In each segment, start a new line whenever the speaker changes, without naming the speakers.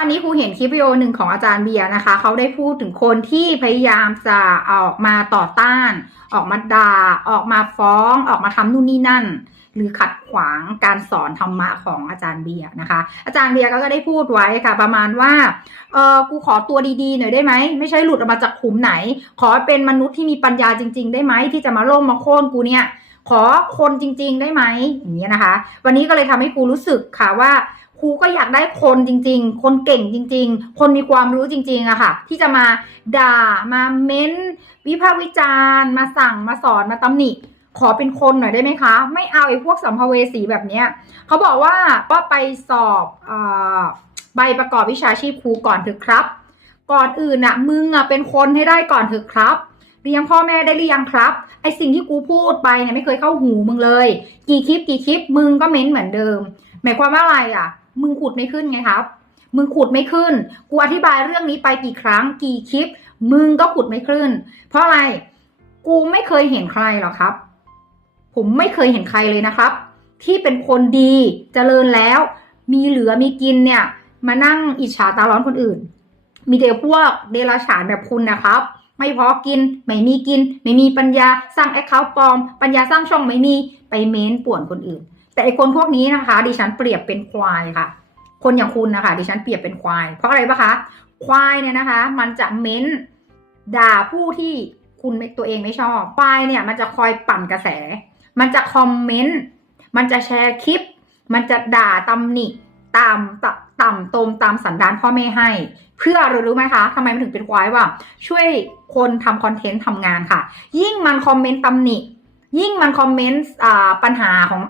อันนี้ครูเห็นคลิปวิดีโอหนึ่งของอาจารย์เบียร์นะคะ เขาได้พูดถึงคนที่พยายามจะออกมาต่อต้าน ออกมาด่าออกมาฟ้อง ออกมาทำนู่นนี่นั่น หรือขัดขวางการสอนธรรมะของอาจารย์เบียร์นะคะ อาจารย์เบียร์ก็ได้พูดไว้ค่ะ ประมาณว่าเออกูขอตัวดีๆหน่อยได้ไหมไม่ใช่หลุดออกมาจากขุมไหน ขอเป็นมนุษย์ที่มีปัญญาจริง ๆ ได้ไหมที่จะมาล่มมาโค่นกูเนี่ยขอคนจริง ๆ ได้ไหมอย่างเงี้ยนะคะ วันนี้ก็เลยทำให้ครูรู้สึกค่ะว่า ครูก็อยากได้คนจริง ๆ คนเก่งจริง ๆ คนมีความรู้จริงๆอะค่ะ ที่จะมาด่ามาเม้น วิพากษ์วิจารณ์ มาสั่งมาสอนมาตำหนิ ขอเป็นคนหน่อยได้ไหมคะ ไม่เอาไอ้พวกสัมภเวสีแบบเนี้ยเขาบอกว่าก็ไปสอบอใบประกอบวิชาชีพครูก่อนเถอะครับ ก่อนอื่นอะมึงอะเป็นคนให้ได้ก่อนเถอะครับเลี้ยงพ่อแม่ได้หรือยังครับ ไอสิ่งที่กูพูดไปเนี่ยไม่เคยเข้าหูมึงเลย กี่คลิปกี่คลิปมึงก็เม้นเหมือนเดิม หมายความว่าอะไรอะมึงขุดไม่ขึ้นไงครับ มึงขุดไม่ขึ้น กูอธิบายเรื่องนี้ไปกี่ครั้งกี่คลิป มึงก็ขุดไม่ขึ้น เพราะอะไร กูไม่เคยเห็นใครหรอกครับ ผมไม่เคยเห็นใครเลยนะครับ ที่เป็นคนดีเจริญแล้ว มีเหลือมีกินเนี่ย มานั่งอิจฉาตาร้อนคนอื่น มีแต่พวกเดรัจฉานแบบคุณนะครับไม่พอกิน ไม่มีกิน ไม่มีปัญญา สร้างแอคเคาท์ปลอม ปัญญาสร้างช่องไม่มี ไปเม้นป่วนคนอื่น แต่ไอคนพวกนี้นะคะ ดิฉันเปรียบเป็นควายค่ะ คนอย่างคุณนะคะ ดิฉันเปรียบเป็นควาย เพราะอะไรปะคะ ควายเนี่ยนะคะ มันจะเม้นด่าผู้ที่คุณตัวเองไม่ชอบ ควายเนี่ย มันจะคอยปั่นกระแส มันจะคอมเมนต์ มันจะแชร์คลิป มันจะด่าตำหนิตามตต่ำตมตามสันดานพ่อแม่ให้ เพื่อรู้รู้ไหมคะทำไมมันถึงเป็นควายว่า ช่วยคนทำคอนเทนต์ทำงานค่ะ ยิ่งมันคอมเมนต์ตำหนิ ยิ่งมันคอมเมนต์ปัญหาของ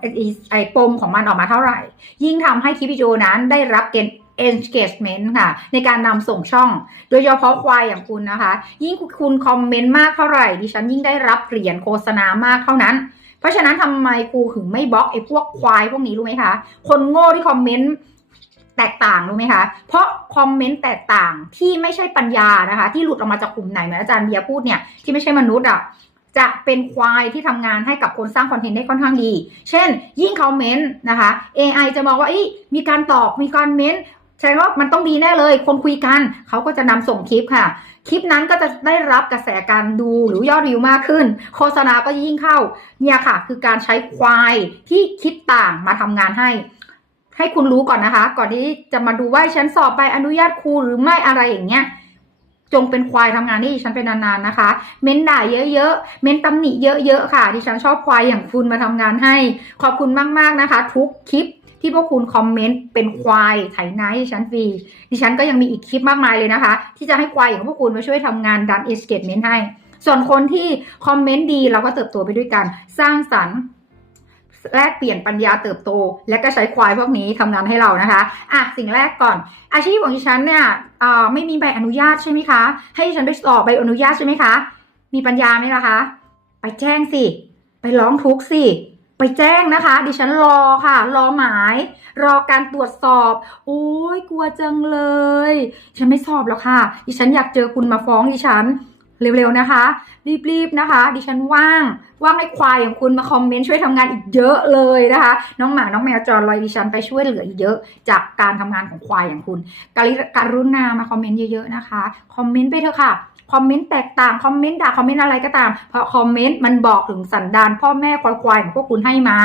ไอ้ปมของมันออกมาเท่าไหร่ ยิ่งทำให้คลิปวิดีโอนั้นได้รับเกณฑ์ engagement ค่ะ ในการนำส่งช่อง โดยเฉพาะควายอย่างคุณนะคะ ยิ่งคุณคอมเมนต์มากเท่าไหร่ ดิฉันยิ่งได้รับเหรียญโฆษณามากเท่านั้น เพราะฉะนั้นทำไมครูถึงไม่บล็อกไอ้พวกควายพวกนี้รู้ไหมคะ คนโง่ที่คอมเมนต์แตกต่างรู้ไหมคะ เพราะคอมเมนต์แตกต่างที่ไม่ใช่ปัญญานะคะ ที่หลุดออกมาจากกลุ่มไหนเหมือนอาจารย์เบียร์พูดเนี่ยที่ไม่ใช่มนุษย์อะ จะเป็นควายที่ทำงานให้กับคนสร้างคอนเทนต์ได้ค่อนข้างดี เช่น ยิ่งคอมเมนต์นะคะ AI จะมองว่าอีมีการตอบมีการเม้นต์แสดงว่ามันต้องดีแน่เลย คนคุยกันเขาก็จะนำส่งคลิปค่ะ คลิปนั้นก็จะได้รับกระแสการดูหรือยอดวิวมากขึ้น โฆษณาก็ยิ่งเข้า เนี่ยค่ะ คือการใช้ควายที่คิดต่างมาทำงานให้ ให้คุณรู้ก่อนนะคะ ก่อนที่จะมาดูว่าฉันสอบใบอนุญาตครูหรือไม่อะไรอย่างเงี้ย จงเป็นควายทำงานที่ดิฉันเป็นนานๆนะคะ เม้นด่าเยอะๆ เม้นตำหนิเยอะๆค่ะ ดิฉันชอบควายอย่างคุณมาทำงานให้ ขอบคุณมากๆนะคะ ทุกคลิปที่พวกคุณคอมเมนต์เป็นควายไถนาให้ดิฉันฟรี ดิฉันก็ยังมีอีกคลิปมากมายเลยนะคะ ที่จะให้ควายอย่างพวกคุณมาช่วยทำงานดันเอสเกตเมนต์ให้ ส่วนคนที่คอมเมนต์ดีเราก็เติบโตไปด้วยกัน สร้างสรรค์ แลกเปลี่ยนปัญญาเติบโต และก็ใช้ควายพวกนี้ทำงานให้เรานะคะอะสิ่งแรกก่อน อาชีพของดิฉันเนี่ยอ่าไม่มีใบอนุญาตใช่ไหมคะ ให้ดิฉันไปสอบใบอนุญาตใช่ไหมคะ มีปัญญาไหมล่ะคะ ไปแจ้งสิ ไปร้องทุกข์สิ ไปแจ้งนะคะ ดิฉันรอค่ะ รอหมาย รอการตรวจสอบโอ้ยกลัวจังเลย ฉันไม่สอบแล้วค่ะ ดิฉันอยากเจอคุณมาฟ้องดิฉัน เร็วๆนะคะ รีบๆนะคะ ดิฉันว่าง ว่างให้ควายของคุณมาคอมเมนต์ช่วยทำงานอีกเยอะเลยนะคะ น้องหมา น้องแมวจอรลอยดิฉันไปช่วยเหลืออีกเยอะ จากการทำงานของควายอย่างคุณการการุณามาคอมเมนต์เยอะๆนะคะ คอมเมนต์ไปเถอะค่ะคอมเมนต์แตกต่างคอมเมนต์ด่าคอมเมนต์อะไรก็ตาม เพราะคอมเมนต์มันบอกถึงสันดานพ่อแม่ควายๆของพวกคุณให้มา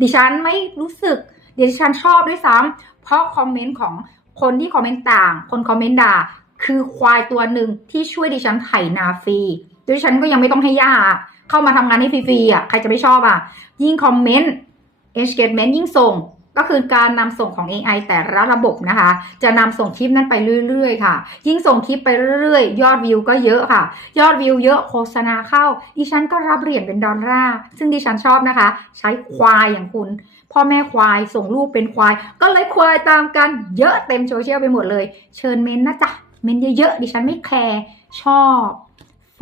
ดิฉันไม่รู้สึกดิฉันชอบด้วยซ้ำเพราะคอมเมนต์ของคนที่คอมเมนต์ต่าง คนคอมเมนต์ด่า คือควายตัวหนึ่งที่ช่วยดิฉันไถนาฟรีดิฉันก็ยังไม่ต้องให้ย่าเข้ามาทำงานให้ฟรีๆอะใครจะไม่ชอบอะ ยิ่งคอมเมนต์ engagement ยิ่งส่งก็คือการนำส่งของ AI แต่ละระบบนะคะ จะนำส่งคลิปนั้นไปเรื่อยๆ ค่ะ ยิ่งส่งคลิปไปเรื่อยๆ ยอดวิวก็เยอะค่ะ ยอดวิวเยอะโฆษณาเข้า ดิฉันก็รับเหรียญเป็นดอลลาร์ ซึ่งดิฉันชอบนะคะ ใช้ควายอย่างคุณ พ่อแม่ควายส่งรูปเป็นควาย ก็เลยควายตามกันเยอะเต็มโซเชียลไปหมดเลย เชิญเมนนะจ๊ะ เมนเยอะๆ ดิฉันไม่แคร์ชอบ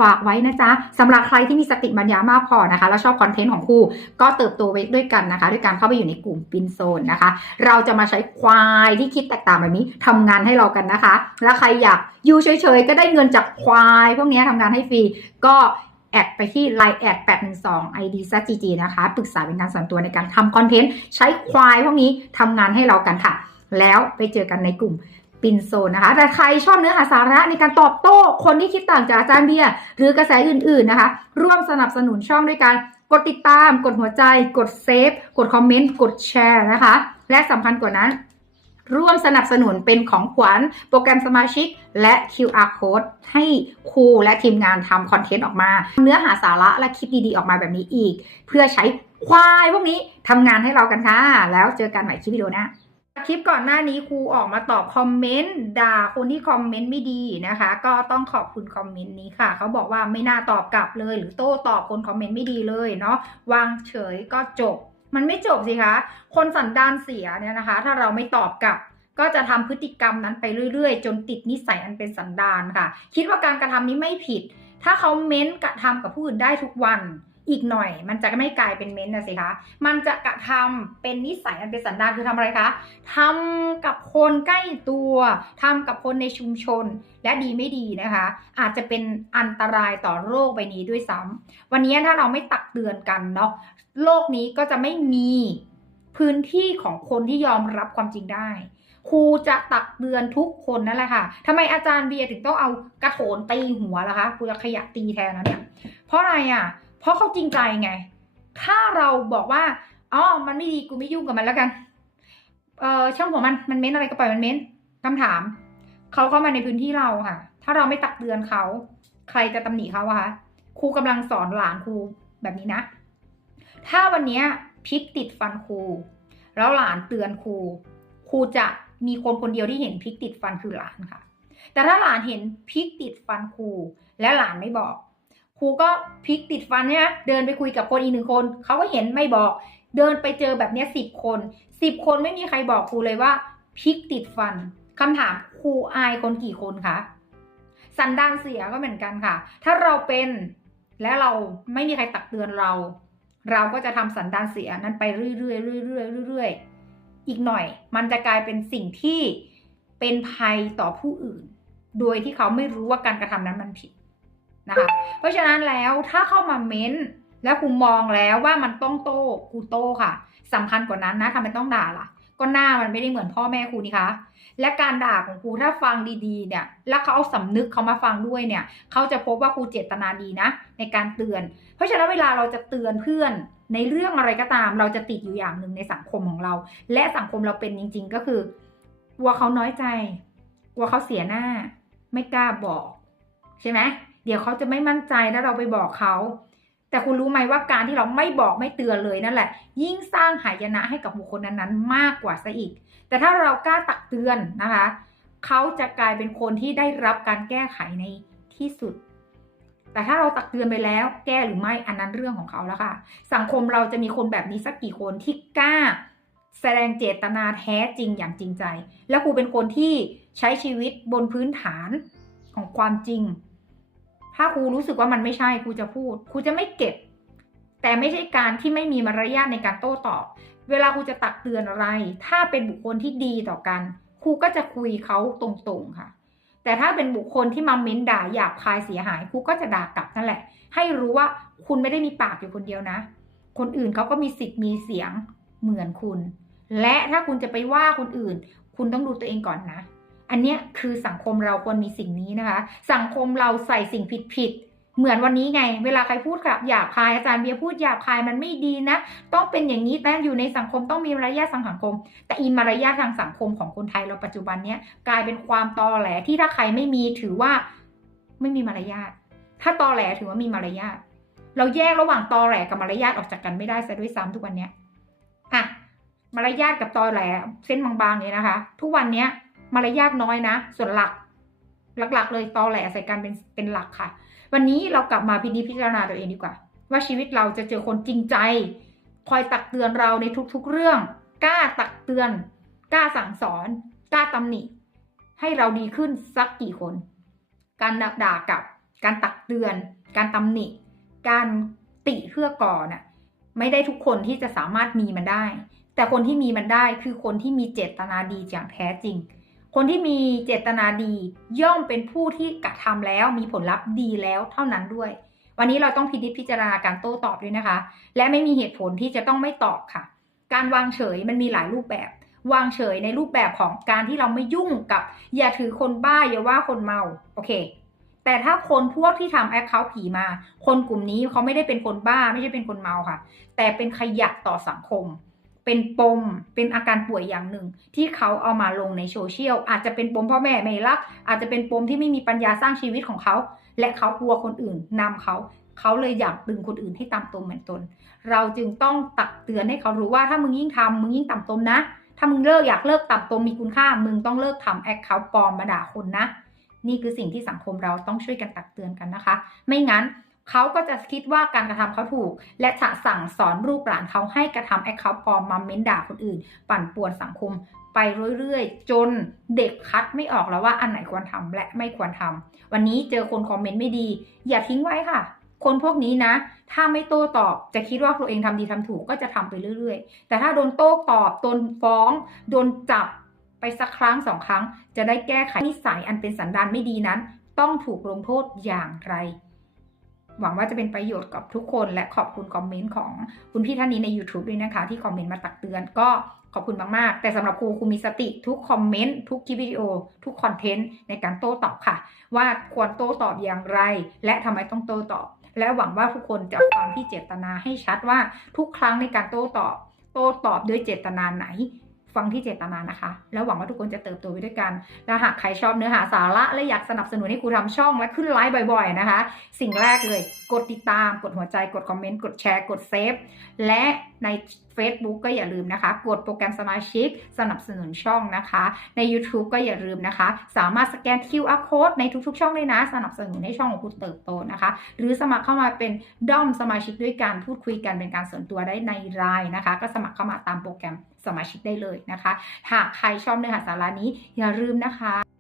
ฝากไว้นะจ๊ะสำหรับใครที่มีสติปัญญามากพอนะคะ แล้วชอบคอนเทนต์ของครูก็เติบโตไปด้วยกันนะคะ ด้วยการเข้าไปอยู่ในกลุ่มปินโซนนะคะ เราจะมาใช้ควายที่คิดแตกต่างแบบนี้ทำงานให้เรากันนะคะ แล้วใครอยากอยู่เฉยๆ ก็ได้เงินจากควาย พวกนี้ทำงานให้ฟรีก็แอดไปที่ Line แอด812 ID z g g นะคะปรึกษาเป็นการส่วนตัวในการทำคอนเทนต์ใช้ควายพวกนี้ทำงานให้เรากันค่ะ แล้วไปเจอกันในกลุ่ม ปินโซนนะคะ แต่ใครชอบเนื้อหาสาระในการตอบโต้ คนที่คิดต่างจากอาจารย์เบียร์หรือกระแสอื่นๆนะคะ ร่วมสนับสนุนช่องด้วยการกดติดตาม กดหัวใจ กดเซฟ กดคอมเมนต์ กดแชร์นะคะ และสำคัญกว่านั้น ร่วมสนับสนุนเป็นของขวัญโปรแกรมสมาชิก และ QR code ให้ครูและทีมงานทำคอนเทนต์ออกมา เนื้อหาสาระและคลิปดีๆออกมาแบบนี้อีก เพื่อใช้ควายพวกนี้ทำงานให้เรากันค่ะ แล้วเจอกันใหม่คลิปวิดีโอหน้า คลิปก่อนหน้านี้ครูออกมาตอบคอมเมนต์ด่าคนที่คอมเมนต์ไม่ดีนะคะ ก็ต้องขอบคุณคอมเมนต์นี้ค่ะ เขาบอกว่าไม่น่าตอบกลับเลย หรือโต้ตอบคนคอมเมนต์ไม่ดีเลยเนาะวางเฉยก็จบ มันไม่จบสิคะคนสันดานเสียเนี่ยนะคะ ถ้าเราไม่ตอบกลับก็จะทำพฤติกรรมนั้นไปเรื่อย ๆ จนติดนิสัยอันเป็นสันดานค่ะ คิดว่าการกระทำนี้ไม่ผิด ถ้าเขาเม้นกระทำกับผู้อื่นได้ทุกวัน อีกหน่อย มันจะไม่กลายเป็นเม้นนะสิคะ มันจะกระทำเป็นนิสัยอันเป็นสันดานคือทำอะไรคะทำกับคนใกล้ตัวทำกับคนในชุมชน และดีไม่ดีนะคะ อาจจะเป็นอันตรายต่อโลกใบนี้ด้วยซ้ำวันนี้ถ้าเราไม่ตักเตือนกันเนาะโลกนี้ก็จะไม่มีพื้นที่ของคนที่ยอมรับความจริงได้ครูจะตักเตือนทุกคนนั่นแหละค่ะทำไมอาจารย์เบียร์ถึงต้องเอากระโถนตีหัวล่ะคะครูจะขยะตีแทนนะเนี่ย เพราะอะไรอะ ราะเขาจริงใจไง ถ้าเราบอกว่าอ๋อมันไม่ดีกูไม่ยุ่งกับมันแล้วกัน เออช่างหัวมันมันเม้นอะไรก็ปล่อยมันเม้นคำถามเขาเข้ามาในพื้นที่เราค่ะ ถ้าเราไม่ตักเตือนเขาใครจะตำหนิเขาอะคะครูกำลังสอนหลานครูแบบนี้นะ ถ้าวันนี้พิกติดฟันครูแล้วหลานเตือนครูครูจะมีคนคนเดียวที่เห็นพิกติดฟันคือหลานค่ะ แต่ถ้าหลานเห็นพิกติดฟันครูและหลานไม่บอก ครูก็พลิกติดฟันเนี่ยเดินไปคุยกับคนอีกหนึ่งคนเขาก็เห็นไม่บอก เดินไปเจอแบบนี้สิบคนสิบคนไม่มีใครบอกครูเลยว่าพลิกติดฟันคำถามครูอายคนกี่คนคะสันดานเสียก็เหมือนกันค่ะ ถ้าเราเป็นและเราไม่มีใครตักเตือนเรา เราก็จะทำสันดานเสียนั้นไปเรื่อยๆเรื่อยๆเรื่อยๆอีกหน่อย มันจะกลายเป็นสิ่งที่เป็นภัยต่อผู้อื่น โดยที่เขาไม่รู้ว่าการกระทำนั้นมันผิด นะคะ เพราะฉะนั้นแล้วถ้าเข้ามาเม้นแล้วครูมองแล้วว่ามันต้องโต้ครูโต้ค่ะสำคัญกว่านั้นนะทำไมต้องด่าล่ะ ก็หน้ามันไม่ได้เหมือนพ่อแม่ครูนี่คะและการด่าของครูถ้าฟังดีๆเนี่ย แล้วเขาเอาสำนึกเขามาฟังด้วยเนี่ย เขาจะพบว่าครูเจตนาดีนะ ในการเตือน เพราะฉะนั้นเวลาเราจะเตือนเพื่อนในเรื่องอะไรก็ตาม เราจะติดอยู่อย่างหนึ่งในสังคมของเรา และสังคมเราเป็นจริง ๆ ก็คือกลัวเขาน้อยใจกลัวเขาเสียหน้า ไม่กล้าบอก ใช่ไหม เดี๋ยวเขาจะไม่มั่นใจแล้วเราไปบอกเขา แต่คุณรู้ไหมว่าการที่เราไม่บอกไม่เตือนเลยนั่นแหละ ยิ่งสร้างหายนะให้กับบุคคลนั้นๆ มากกว่าซะอีก แต่ถ้าเรากล้าตักเตือนนะคะ เขาจะกลายเป็นคนที่ได้รับการแก้ไขในที่สุด แต่ถ้าเราตักเตือนไปแล้ว แก้หรือไม่อันนั้นเรื่องของเขาแล้วค่ะ สังคมเราจะมีคนแบบนี้สักกี่คนที่กล้าแสดงเจตนาแท้จริงอย่างจริงใจ แล้วครูเป็นคนที่ใช้ชีวิตบนพื้นฐานของความจริง ถ้าครูรู้สึกว่ามันไม่ใช่ครูจะพูดครูจะไม่เก็บ แต่ไม่ใช่การที่ไม่มีมารยาทในการโต้ตอบ เวลาครูจะตักเตือนอะไร ถ้าเป็นบุคคลที่ดีต่อกันครูก็จะคุยเขาตรงๆค่ะ แต่ถ้าเป็นบุคคลที่มาเม้นด่าหยาบคายเสียหายครูก็จะด่ากลับนั่นแหละ ให้รู้ว่าคุณไม่ได้มีปากอยู่คนเดียวนะ คนอื่นเขาก็มีสิทธิ์มีเสียงเหมือนคุณ และถ้าคุณจะไปว่าคนอื่น คุณต้องดูตัวเองก่อนนะ อันเนี้ยคือสังคมเราควรมีสิ่งนี้นะคะ สังคมเราใส่สิ่งผิดผิดเหมือนวันนี้ไง เวลาใครพูดกับหยาบคายอาจารย์เบียร์พูดหยาบคายมันไม่ดีนะ ต้องเป็นอย่างนี้นะอยู่ในสังคมต้องมีมารยาททางสังคม แต่อีมารยาททางสังคมของคนไทยเราปัจจุบันเนี้ยกลายเป็นความตอแหลที่ถ้าใครไม่มีถือว่าไม่มีมารยาทถ้าตอแหลถือว่ามีมารยาทเราแยกระหว่างตอแหลกับมารยาทออกจากกันไม่ได้ซะด้วยซ้ำทุกวันเนี้ยอะมารยาทกับตอแหลเส้นบางๆเนี่ยนะคะ ทุกวันเนี้ย มารยาทน้อยนะ ส่วนหลัก หลักๆ เลยตอแหลใส่กันเป็นเป็นหลักค่ะ วันนี้เรากลับมาพินิจพิจารณาตัวเองดีกว่า ว่าชีวิตเราจะเจอคนจริงใจ คอยตักเตือนเราในทุกๆเรื่อง กล้าตักเตือน กล้าสั่งสอน กล้าตำหนิ ให้เราดีขึ้นสักกี่คน การด่ากับ การตักเตือน การตำหนิ การติเพื่อก่อน่ะไม่ได้ทุกคนที่จะสามารถมีมันได้ แต่คนที่มีมันได้คือคนที่มีเจตนาดีอย่างแท้จริง คนที่มีเจตนาดีย่อมเป็นผู้ที่กระทำแล้วมีผลลัพธ์ดีแล้วเท่านั้นด้วย วันนี้เราต้องพิจิตพิจารณาการโต้ตอบด้วยนะคะ และไม่มีเหตุผลที่จะต้องไม่ตอบค่ะ การวางเฉยมันมีหลายรูปแบบ วางเฉยในรูปแบบของการที่เราไม่ยุ่งกับ อย่าถือคนบ้าอย่าว่าคนเมาโอเค แต่ถ้าคนพวกที่ทำแอคเคาท์ผีมา คนกลุ่มนี้เขาไม่ได้เป็นคนบ้าไม่ใช่เป็นคนเมาค่ะ แต่เป็นขยะต่อสังคม เป็นปมเป็นอาการป่วยอย่างหนึ่ง ที่เขาเอามาลงในโซเชียลอาจจะเป็นปมพ่อแม่ไม่รัก อาจจะเป็นปมที่ไม่มีปัญญาสร้างชีวิตของเขา และเขากลัวคนอื่นนำเขา เขาเลยอยากดึงคนอื่นให้ต่ำตมเหมือนตน เราจึงต้องตักเตือนให้เขารู้ว่าถ้ามึงยิ่งทำมึงยิ่งต่ำตมนะ ถ้ามึงเลิกอยากเลิกต่ำตมมีคุณค่า มึงต้องเลิกทำแอคเคาท์ปลอมมาด่าคนนะ นี่คือสิ่งที่สังคมเราต้องช่วยกันตักเตือนกันนะคะ ไม่งั้น เขาก็จะคิดว่าการกระทำเขาถูก และจะสั่งสอนลูกหลานเขาให้กระทำแอคเคาท์ปลอมมาเม้นด่าคนอื่น ปั่นป่วนสังคมไปเรื่อยๆ จนเด็กคัดไม่ออกแล้วว่าอันไหนควรทำและไม่ควรทำวันนี้เจอคนคอมเมนต์ไม่ดี อย่าทิ้งไว้ค่ะ คนพวกนี้นะ ถ้าไม่โต้ตอบจะคิดว่าตัวเองทำดีทำถูกก็จะทำไปเรื่อยๆ แต่ถ้าโดนโต้ตอบโดนฟ้องโดนจับไปสักครั้งสองครั้ง จะได้แก้ไขนิสัยอันเป็นสันดานไม่ดีนั้น ต้องถูกลงโทษอย่างไร หวังว่าจะเป็นประโยชน์กับทุกคนและขอบคุณคอมเมนต์ของคุณพี่ท่านนี้ใน YouTube ด้วยนะคะ ที่คอมเมนต์มาตักเตือนก็ขอบคุณมาก ๆ แต่สำหรับครูครูมีสติทุกคอมเมนต์ทุกคลิปวิดีโอ ทุกคอนเทนต์ในการโต้ตอบค่ะ ว่าควรโต้ตอบอย่างไร และทำไมต้องโต้ตอบ และหวังว่าทุกคนจะฟังที่เจตนาให้ชัดว่าทุกครั้งในการโต้ตอบ โต้ตอบด้วยเจตนาไหน ฟังที่เจตนานะคะ แล้วหวังว่าทุกคนจะเติบโตไปด้วยกัน และหากใครชอบเนื้อหาสาระ และอยากสนับสนุนให้ครูทำช่องและขึ้นไลฟ์บ่อยๆนะคะ สิ่งแรกเลย กดติดตาม กดหัวใจ กดคอมเมนต์ กดแชร์ กดเซฟ และใน Facebook ก็อย่าลืมนะคะ กดโปรแกรมสมาชิกสนับสนุนช่องนะคะ ใน YouTube ก็อย่าลืมนะคะ สามารถสแกน QR code ในทุกๆ ช่องเลยนะ สนับสนุนให้ช่องของคุณเติบโตนะคะ หรือสมัครเข้ามาเป็นด้อมสมาชิกด้วยการพูดคุยกันเป็นการส่วนตัวได้ในไลน์นะคะ ก็สมัครเข้ามาตามโปรแกรมสมาชิกได้เลยนะคะ หากใครชอบเนื้อหาสาระนี้อย่าลืมนะคะ